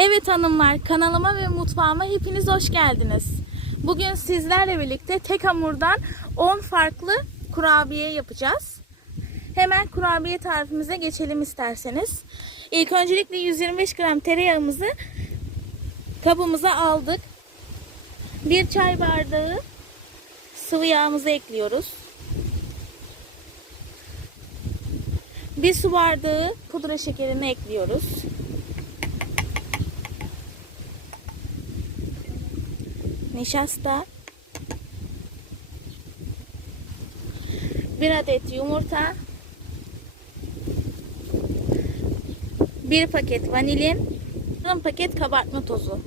Evet hanımlar kanalıma ve mutfağıma hepiniz hoş geldiniz. Bugün sizlerle birlikte tek hamurdan 10 farklı kurabiye yapacağız. Hemen kurabiye tarifimize geçelim isterseniz. İlk öncelikle 125 gram tereyağımızı kabımıza aldık. Bir çay bardağı sıvı yağımızı ekliyoruz. Bir su bardağı pudra şekerini ekliyoruz. Nişasta. Bir adet yumurta. Bir paket vanilin. Bir paket kabartma tozu.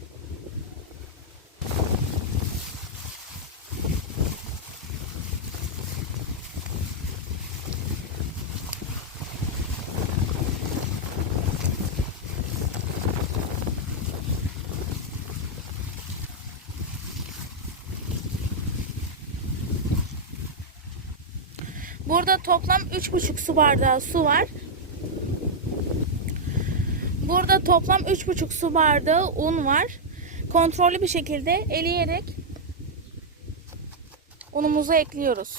Burada toplam 3,5 su bardağı su var. Burada toplam 3,5 su bardağı un var. Kontrollü bir şekilde eleyerek unumuzu ekliyoruz.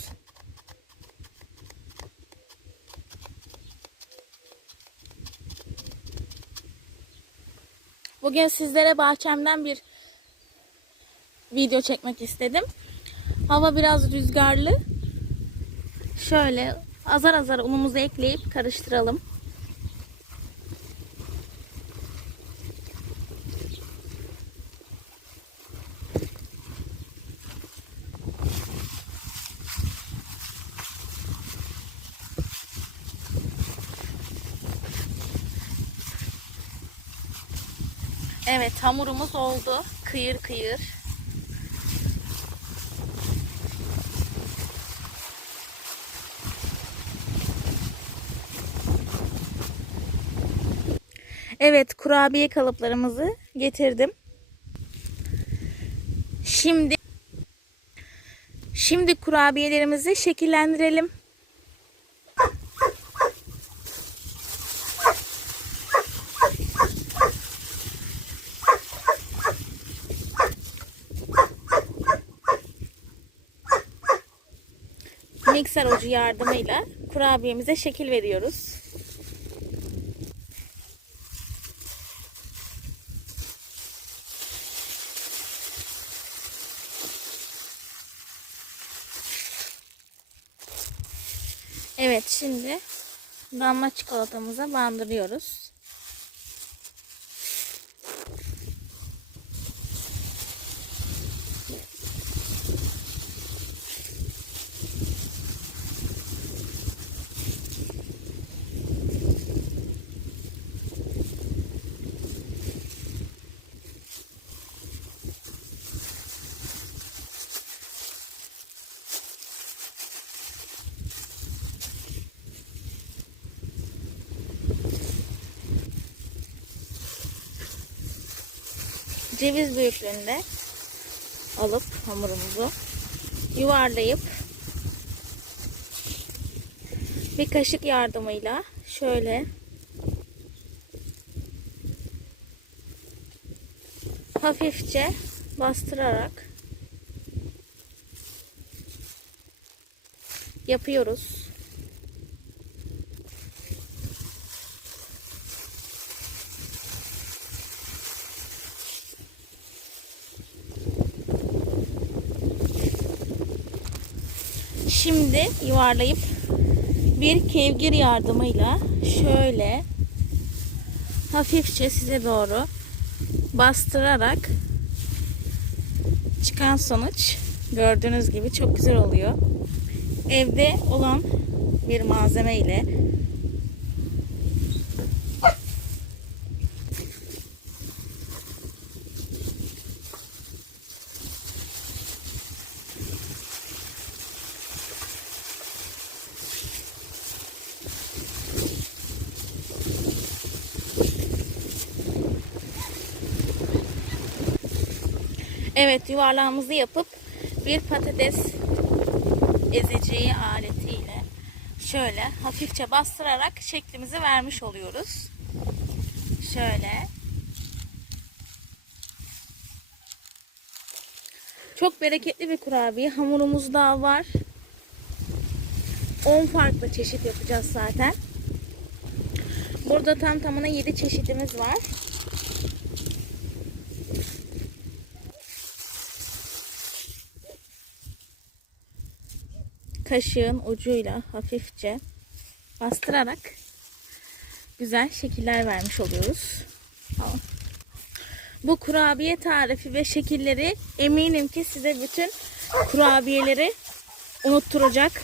Bugün sizlere bahçemden bir video çekmek istedim. Hava biraz rüzgarlı. Şöyle azar azar unumuzu ekleyip karıştıralım. Evet hamurumuz oldu. Kıyır kıyır. Evet kurabiye kalıplarımızı getirdim. Şimdi şimdi kurabiyelerimizi şekillendirelim. Mikser ucu yardımıyla kurabiyemize şekil veriyoruz. Evet şimdi damla çikolatamıza bandırıyoruz. Ceviz büyüklüğünde alıp hamurumuzu yuvarlayıp bir kaşık yardımıyla şöyle hafifçe bastırarak yapıyoruz. Şimdi yuvarlayıp bir kevgir yardımıyla şöyle hafifçe size doğru bastırarak çıkan sonuç gördüğünüz gibi çok güzel oluyor. Evde olan bir malzeme ile Evet yuvarlağımızı yapıp bir patates ezeceği aletiyle şöyle hafifçe bastırarak şeklimizi vermiş oluyoruz. Şöyle. Çok bereketli bir kurabiye. Hamurumuz daha var. 10 farklı çeşit yapacağız zaten. Burada tam tamına 7 çeşidimiz var. Kaşığın ucuyla hafifçe bastırarak güzel şekiller vermiş oluyoruz. Bu kurabiye tarifi ve şekilleri eminim ki size bütün kurabiyeleri unutturacak.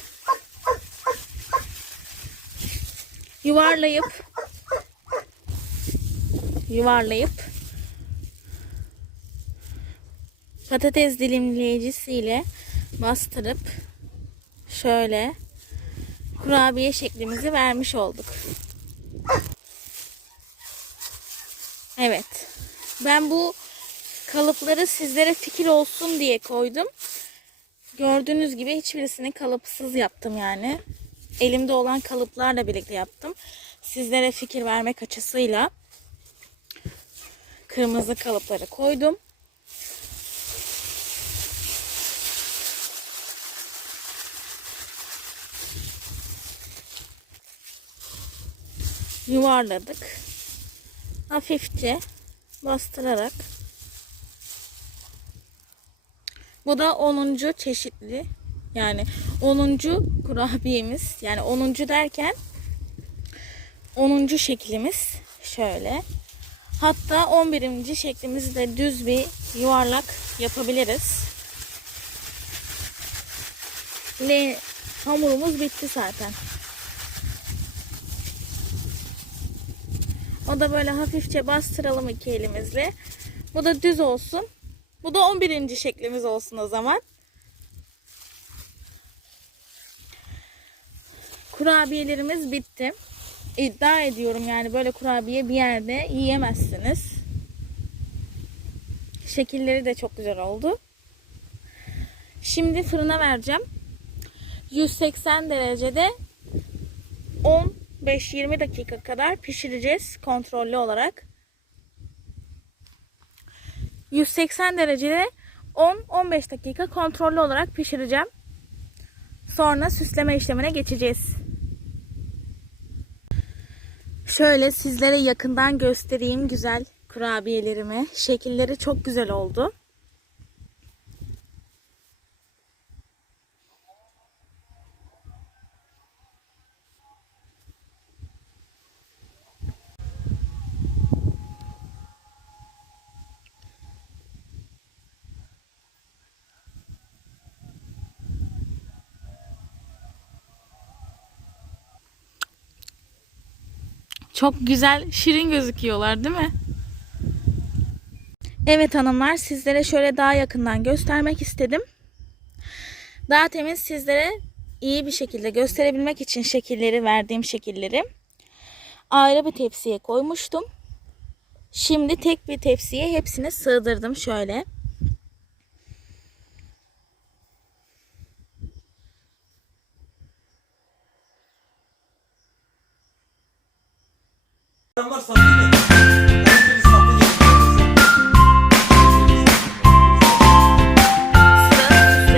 Yuvarlayıp yuvarlayıp patates dilimleyicisiyle bastırıp şöyle kurabiye şeklimizi vermiş olduk. Evet. Ben bu kalıpları sizlere fikir olsun diye koydum. Gördüğünüz gibi hiçbirisini kalıpsız yaptım yani. Elimde olan kalıplarla birlikte yaptım. Sizlere fikir vermek açısıyla kırmızı kalıpları koydum. Yuvarladık. Hafifçe bastırarak bu da 10. çeşitli yani 10. kurabiyemiz yani 10. derken 10. şeklimiz şöyle hatta 11. şeklimizi de düz bir yuvarlak yapabiliriz Le hamurumuz bitti zaten O da böyle hafifçe bastıralım iki elimizle. Bu da düz olsun. Bu da 11. şeklimiz olsun o zaman. Kurabiyelerimiz bitti. İddia ediyorum yani böyle kurabiye bir yerde yiyemezsiniz. Şekilleri de çok güzel oldu. Şimdi fırına vereceğim. 180 derecede 10 5-20 dakika kadar pişireceğiz kontrollü olarak. 180 derecede 10-15 dakika kontrollü olarak pişireceğim. Sonra süsleme işlemine geçeceğiz. Şöyle sizlere yakından göstereyim güzel kurabiyelerimi. Şekilleri çok güzel oldu. Çok güzel, şirin gözüküyorlar değil mi? Evet hanımlar sizlere şöyle daha yakından göstermek istedim. Daha temiz sizlere iyi bir şekilde gösterebilmek için şekilleri verdiğim şekilleri ayrı bir tepsiye koymuştum. Şimdi tek bir tepsiye hepsini sığdırdım şöyle. Adamlar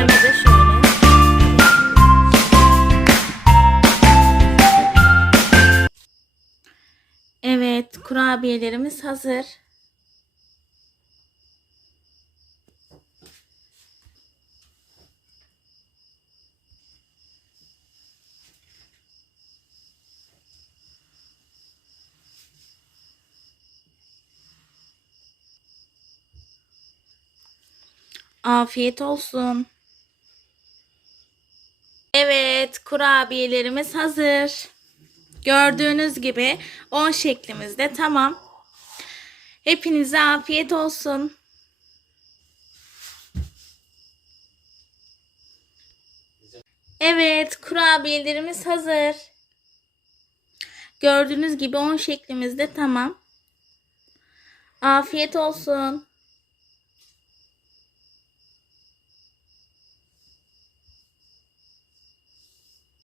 sahte şöyle. Evet, kurabiyelerimiz hazır. Afiyet olsun. Evet, kurabiyelerimiz hazır. Gördüğünüz gibi 10 şeklimizde tamam. Hepinize afiyet olsun. Evet, kurabiyelerimiz hazır. Gördüğünüz gibi 10 şeklimizde tamam. Afiyet olsun.